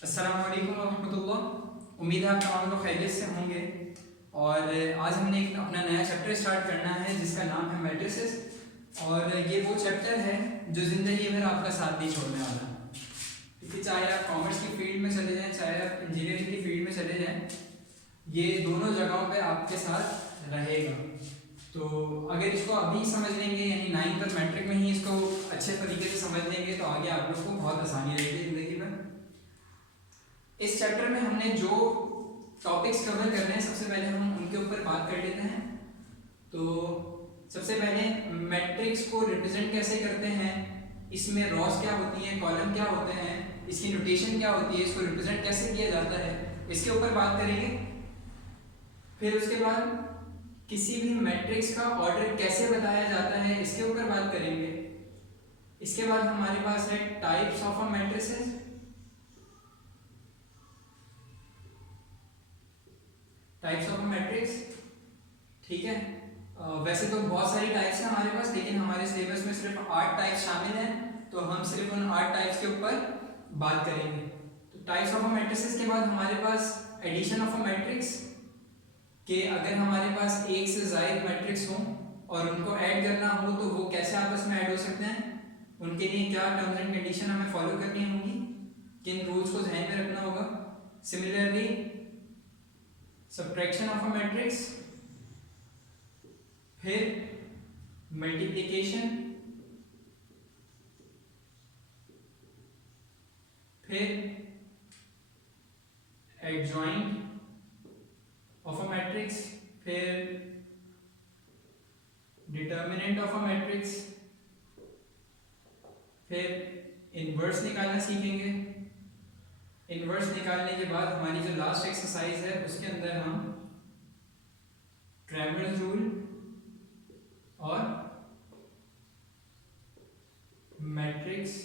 अस्सलाम वालेकुम रहमतुल्लाह। उम्मीद है आप तमाम लोग खैरियत से होंगे। और आज हमने एक अपना नया चैप्टर स्टार्ट करना है जिसका नाम है मैट्रिसेस। और ये वो चैप्टर है जो ज़िंदगी भर आपका साथ नहीं छोड़ने वाला। क्योंकि चाहे आप कॉमर्स की फील्ड में चले जाएं, चाहे आप इंजीनियरिंग की फील्ड में चले जाएं, ये दोनों जगहों पे आपके साथ रहेगा। तो अगर इसको अभी समझ लेंगे, यानी 9th और मैट्रिक में ही इसको अच्छे तरीके से समझ लेंगे, तो आगे आप लोग को बहुत आसानी रहेगी ज़िंदगी में। इस चैप्टर में हमने जो टॉपिक्स कवर करने हैं, सबसे पहले हम उनके ऊपर बात कर लेते हैं। तो सबसे पहले मैट्रिक्स को रिप्रेजेंट कैसे करते हैं, इसमें रॉस क्या होती हैं, कॉलम क्या होते हैं, इसकी नोटेशन क्या होती है, इसको रिप्रेजेंट कैसे किया जाता है, इसके ऊपर बात करेंगे। फिर उसके बाद किसी भी मैट्रिक्स का ऑर्डर कैसे बताया जाता है, इसके ऊपर बात करेंगे। इसके बाद हमारे पास है types of a matrices. Types of matrix, ठीक है। वैसे तो बहुत सारी टाइप्स हैं हमारे पास, लेकिन हमारे सिलेबस में सिर्फ 8 टाइप्स शामिल हैं, तो हम सिर्फ उन 8 टाइप्स के ऊपर बात करेंगे। तो टाइप्स ऑफ मैट्रिसेस के बाद हमारे पास एडिशन ऑफ अ मैट्रिक्स, कि अगर हमारे पास एक से ज़ायद मैट्रिक्स हों और उनको ऐड करना हो तो वो कैसे आपस में ऐड हो सकते हैं, उनके लिए क्या टर्म्स एंड कंडीशन हमें फॉलो करनी होगी, किन रूल्स को ध्यान में रखना होगा। Similarly subtraction of a matrix, फिर मल्टीप्लिकेशन, फिर एडजॉइंट ऑफ अ मैट्रिक्स, फिर डिटर्मिनेंट ऑफ अ मैट्रिक्स, फिर इनवर्स निकालना सीखेंगे। इनवर्स निकालने के बाद हमारी जो लास्ट एक्सरसाइज है उसके अंदर हम ट्रेवल्स रूल और मैट्रिक्स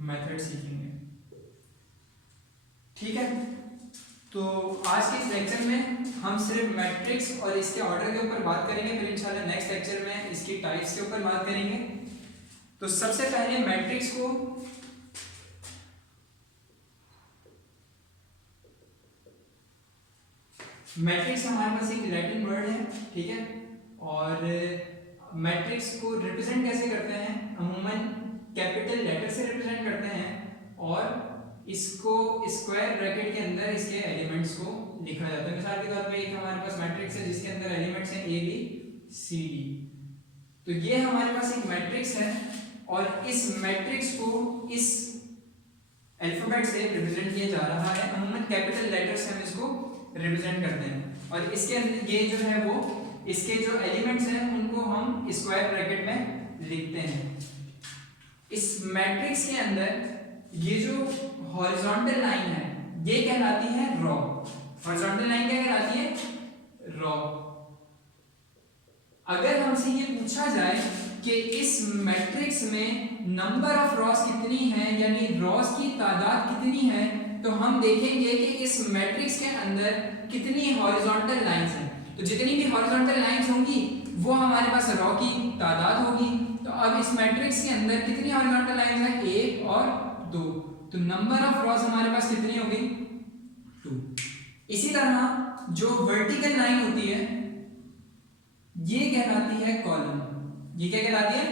मेथड सीखेंगे, ठीक है। तो आज के इस लेक्चर में हम सिर्फ मैट्रिक्स और इसके ऑर्डर के ऊपर बात करेंगे, फिर इंशाल्लाह नेक्स्ट लेक्चर में इसकी टाइप्स के ऊपर बात करेंगे। तो सबसे पहले मैट्रिक्स को मैट्रिक्स हमारे पास एक लैटिन वर्ड है, ठीक है। और मैट्रिक्स को रिप्रेजेंट कैसे करते हैं, अमूमन कैपिटल लेटर से रिप्रेजेंट करते हैं और इसको स्क्वायर ब्रैकेट के अंदर इसके एलिमेंट्स को लिखा जाता है। मिसाल के तौर पे एक हमारे पास मैट्रिक्स है जिसके अंदर एलिमेंट्स हैं ए बी सी डी। तो ये हमारे पास एक मैट्रिक्स है और इस मैट्रिक्स को इस अल्फाबेट से रिप्रेजेंट किया जा रहा है। अमूमन कैपिटल लेटर से हम इसको रिप्रेजेंट करते हैं और इसके अंदर ये जो है वो इसके जो एलिमेंट्स हैं उनको हम स्क्वायर ब्रैकेट में लिखते हैं। इस मैट्रिक्स के अंदर ये जो हॉरिजॉन्टल लाइन है ये कहलाती है रॉ। हॉरिजॉन्टल लाइन क्या कहलाती है, रॉ। अगर हमसे ये पूछा जाए कि इस मैट्रिक्स में नंबर ऑफ रॉस कितनी है, यानी रॉस की तादाद कितनी है, तो हम देखेंगे कि इस मैट्रिक्स के अंदर कितनी हॉरिजॉन्टल लाइंस हैं। तो जितनी भी हॉरिजॉन्टल लाइंस होंगी वो हमारे पास रॉ की तादाद होगी। तो अब इस मैट्रिक्स के अंदर कितनी हॉरिजॉन्टल लाइंस हैं, 1 और 2। तो नंबर ऑफ रॉस हमारे पास कितनी होगी, 2। इसी तरह जो वर्टिकल लाइन होती है ये कहलाती है कॉलम। ये क्या कहलाती है,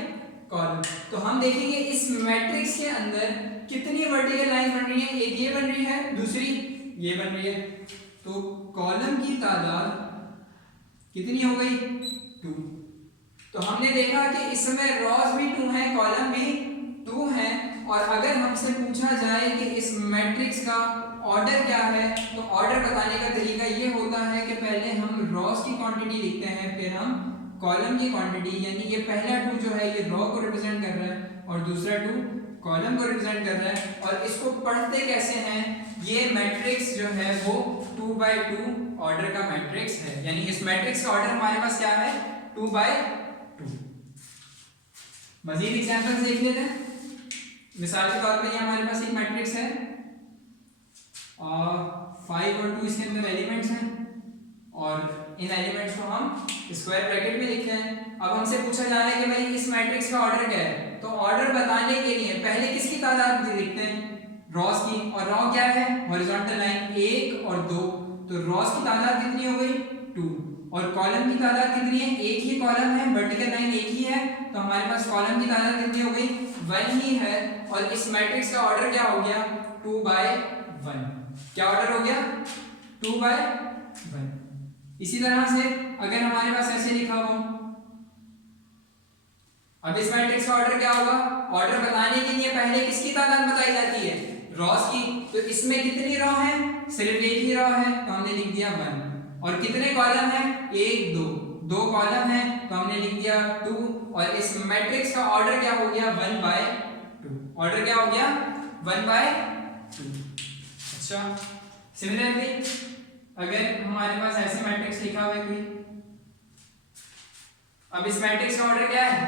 कॉलम। तो हम देखेंगे इस मैट्रिक्स के अंदर कितनी वर्टिकल लाइन बन रही है, एक ये बन रही है, दूसरी ये बन रही है। तो कॉलम की तादाद कितनी हो गई, 2। तो हमने देखा कि इसमें रॉस भी 2 है, कॉलम भी 2 है। और अगर हमसे पूछा जाए कि इस मैट्रिक्स का ऑर्डर क्या है, तो ऑर्डर बताने का तरीका ये होता है कि पहले हम रॉस की क्वांटिटी लिखते हैं, फिर हम कॉलम की क्वांटिटी, यानी ये पहला 2 जो है ये रॉ को रिप्रेजेंट कर रहा है और दूसरा 2 कॉलम को रिप्रेजेंट कर रहा है। और इसको पढ़ते कैसे हैं, ये मैट्रिक्स जो है वो 2x2 ऑर्डर का मैट्रिक्स है, यानी इस मैट्रिक्स का ऑर्डर हमारे पास क्या है, 2x2। मजीद एग्जांपल्स देख लेते हैं। मिसाल के तौर पर ये हमारे पास एक मैट्रिक्स है और 5 और 2 इसके अंदर एलिमेंट्स हैं और इन एलिमेंट्स को हम स्क्वायर ब्रैकेट में लिखते हैं। अब हमसे पूछा जा रहा है कि भाई इस मैट्रिक्स का ऑर्डर क्या है, तो ऑर्डर बताने के लिए पहले किसकी तादाद लिखते हैं, रॉस की, और रॉ क्या है हॉरिजॉन्टल लाइन 1 और 2, तो रॉस की तादाद कितनी हो गई 2, और कॉलम की तादाद कितनी है, एक ही कॉलम है, वर्टिकल लाइन एक ही है, तो हमारे पास कॉलम की तादाद कितनी हो गई 1 ही है, और इस मैट्रिक्स का ऑर्डर क्या हो गया 2/1, क्या ऑर्डर हो गया 2/1। इसी तरह से अगर हमारे पास ऐसे लिखा हो, अब इस मैट्रिक्स का ऑर्डर क्या होगा, ऑर्डर बताने के लिए पहले किसकी तादाद बताई जाती है, रॉस की, तो इसमें कितनी रॉ है, सिर्फ एक ही रॉ है, तो हमने लिख दिया 1, और कितने कॉलम है 1 2 कॉलम है, तो हमने लिख दिया 2, और इस मैट्रिक्स का ऑर्डर क्या हो गया 1/2, ऑर्डर क्या हो गया 1/2। अच्छा, सिमिलरली अगर हमारे पास ऐसे मैट्रिक्स लिखा हुआ है कोई, अब इस मैट्रिक्स का ऑर्डर क्या है,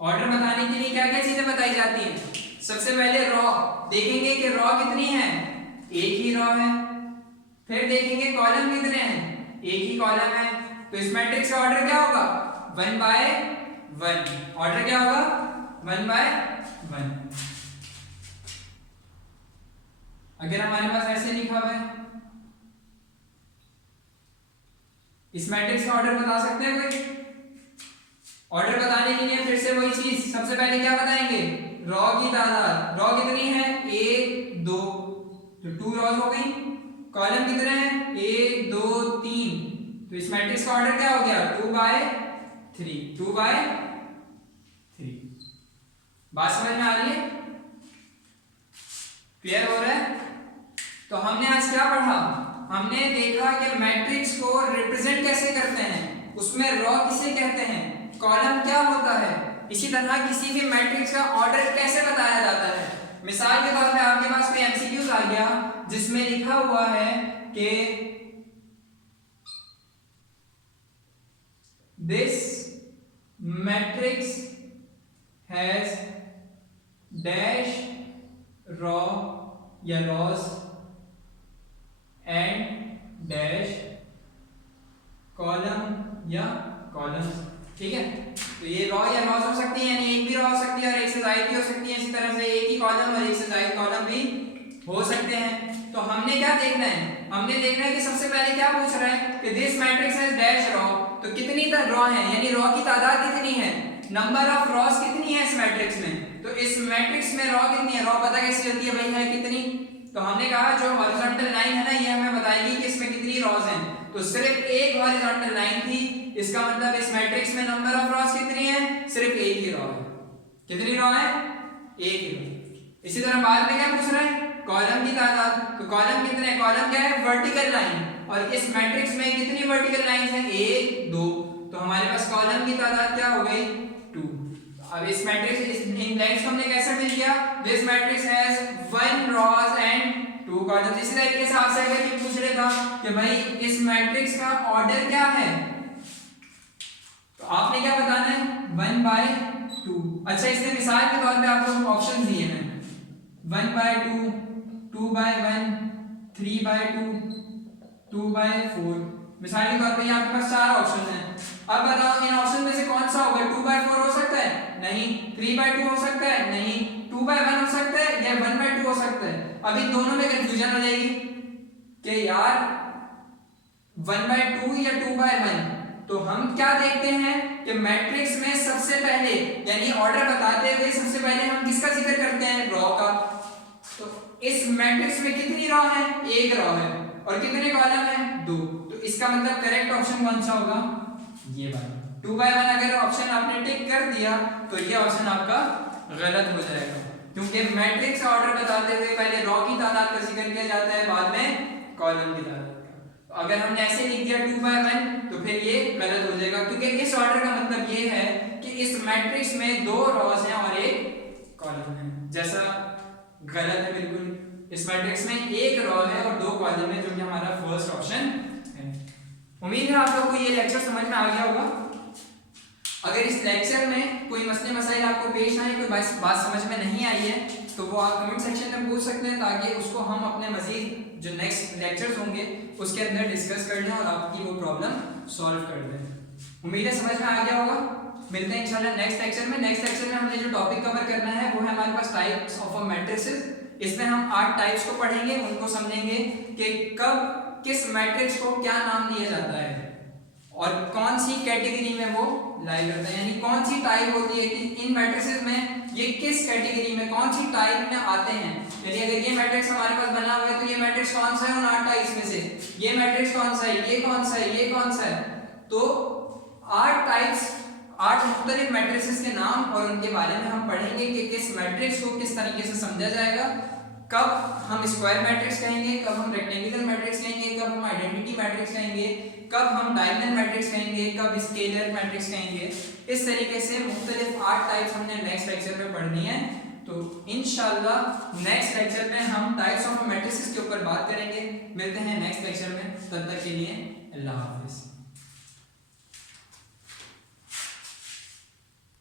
ऑर्डर बताने के लिए क्या क्या चीजें बताई जाती हैं, सबसे पहले रॉ देखेंगे कि रॉ कितनी है, एक ही रॉ है, फिर देखेंगे कॉलम कितने हैं, एक ही कॉलम है, तो इस मैट्रिक्स का ऑर्डर क्या होगा 1/1, ऑर्डर क्या होगा 1/1। अगर हमारे पास ऐसे लिखा हुआ है, इस मैट्रिक्स का ऑर्डर बता सकते हैं कोई, ऑर्डर बताने के लिए फिर से वही चीज, सबसे पहले क्या बताएंगे, रॉ की तादाद, रॉ कितनी है 1 2, तो 2 रॉज हो गई, कॉलम कितने हैं 1 2 3, तो इस मैट्रिक्स का ऑर्डर क्या हो गया 2/3। बात समझ में आ रही है, क्लियर हो रहा है। तो हमने आज क्या पढ़ा, हमने देखा कि मैट्रिक्स को रिप्रेजेंट कैसे करते हैं, उसमें रॉ किसे कहते हैं, कॉलम क्या होता है, इसी तरह किसी भी मैट्रिक्स का ऑर्डर कैसे बताया जाता है। मिसाल के तौर पे आपके पास कोई एमसीक्यूज आ गया जिसमें लिखा हुआ है कि this matrix has dash raw या रॉस एंड डैश कॉलम या कॉलम्स, ठीक है। तो ये रॉ या रॉस हो सकती है, यानी एक भी रॉ हो सकती है और एक से ज्यादा भी हो सकती है, इसी तरह से एक ही कॉलम और एक से ज्यादा कॉलम भी हो सकते हैं। तो हमने क्या देखना है, हमने देखना है कि सबसे पहले क्या पूछ रहा है कि this matrix has dash raw, तो कितनी रॉ है, यानी रॉ की तादाद कितनी है, नंबर ऑफ रॉस कितनी है इस मैट्रिक्स में, तो इस मैट्रिक्स में रॉ कितनी है, रॉ पता कैसे चलती है भाई, है कितनी, तो हमने कहा जो हॉरिजॉन्टल लाइन है ना ये हमें बताएगी कि इसमें कितनी रॉस हैं, तो सिर्फ एक हॉरिजॉन्टल लाइन थी, इसका मतलब इस मैट्रिक्स में नंबर ऑफ रॉस कितनी है, सिर्फ एक ही रॉ है, कितनी रॉ है, एक ही रॉ। इसी तरह बाद में क्या पूछ रहा है, कॉलम की तादाद, तो कॉलम कितने, कॉलम क्या है वर्टिकल लाइन, और इस मैट्रिक्स में कितनी वर्टिकल लाइंस हैं 1 2, तो हमारे पास कॉलम की तादाद क्या हो गई 2। अब इस मैट्रिक्स इन लाइंस को हमने कैसे फिल किया, this matrix has 1 Ross and 2 columns. इसी तरीके से आपसे अगर ये पूछ लेगा कि भाई इस मैट्रिक्स का ऑर्डर क्या है, तो आपने क्या बताना है 1/2। अच्छा, इसने मिसाल के तौर पे आपको ऑप्शन दिए हैं 1/2, 2/1, 3/2, 2/4, मिसाल के तौर पे ये आपके पास 4 ऑप्शन हैं। अब बताओ इन ऑप्शन में से कौन सा होगा, 2/4 हो सकता है, नहीं, 3/2 हो सकता है, नहीं, 2/1 हो सकता है, या 1/2 हो सकता है। अभी दोनों में कंफ्यूजन हो जाएगी कि यार 1/2 या 2/1, तो हम क्या देखते हैं कि मैट्रिक्स में सबसे पहले यानी ऑर्डर बताते हुए सबसे पहले हम किसका जिक्र करते हैं, रॉ का। तो इस मैट्रिक्स में कितनी रॉ है, एक रॉ है, और कितने कॉलम है 2, तो इसका मतलब करेक्ट ऑप्शन कौन सा होगा, ये वाला 2/1। अगर ऑप्शन आपने टिक कर दिया तो ये ऑप्शन आपका गलत हो जाएगा, क्योंकि मैट्रिक्स का ऑर्डर बताते हुए पहले रॉ की तादाद का जिक्र किया जाता है, बाद में कॉलम की तादाद का। तो अगर हमने ऐसे लिख दिया 2/1 तो फिर ये गलत हो जाएगा, क्योंकि इस ऑर्डर का मतलब ये है कि इस मैट्रिक्स में 2 रॉस हैं और एक कॉलम है, जैसा गलत है बिल्कुल। इस मैट्रिक्स में एक रॉ है और 2 कॉलम है, जो कि हमारा फर्स्ट ऑप्शन है। उम्मीद है आप लोगों को ये लेक्चर समझ में आ गया होगा। अगर इस लेक्चर में कोई मसले मसाइल आपको पेश आए, कोई बात समझ में नहीं आई है, तो वो आप कमेंट सेक्शन में पूछ सकते हैं, ताकि उसको हम अपने मजीद जो नेक्स्ट लेक्चर्स होंगे उसके अंदर डिस्कस कर लें और आपकी वो प्रॉब्लम सॉल्व कर दें। उम्मीद है समझ में आ गया होगा। मिलते हैं इंशाल्लाह नेक्स्ट लेक्चर में। नेक्स्ट लेक्चर में हमने जो टॉपिक कवर करना है वो है हमारे पास टाइप्स ऑफ अ मैट्रिसेस। इसमें हम 8 टाइप्स को पढ़ेंगे, उनको समझेंगे कि कब किस मैट्रिक्स को क्या नाम दिया जाता है और कौन सी कैटेगरी में वो लाई करता है, यानी कौन सी टाइप होती है कि इन मैट्रिसेस में ये किस कैटेगरी में कौन सी टाइप में आते हैं। यानी अगर ये मैट्रिक्स हमारे पास बना हुआ है तो ये मैट्रिक्स कौन सा है उन 8 टाइप्स में से, ये मैट्रिक्स कौन सा है, ये कौन सा है, ये कौन सा है। तो 8 टाइप्स, 8 मुख्तलिफ मैट्रिसेस के नाम और उनके बारे में हम पढ़ेंगे कि किस मैट्रिक्स को किस तरीके से समझा जाएगा, कब हम स्क्वायर मैट्रिक्स कहेंगे, कब हम रेक्टेंगुलर मैट्रिक्स कहेंगे, कब हम आइडेंटिटी मैट्रिक्स कहेंगे, कब हम डायगोनल मैट्रिक्स कहेंगे, कब स्केलर मैट्रिक्स कहेंगे। इस तरीके से मुख्तलिफ 8 टाइप्स हमने नेक्स्ट लेक्चर में पढ़नी है। तो इंशाल्लाह नेक्स्ट लेक्चर में हम टाइप्स ऑफ मैट्रिसेस के ऊपर बात करेंगे। मिलते हैं नेक्स्ट लेक्चर में, तब तक के लिए अल्लाह हाफिज़।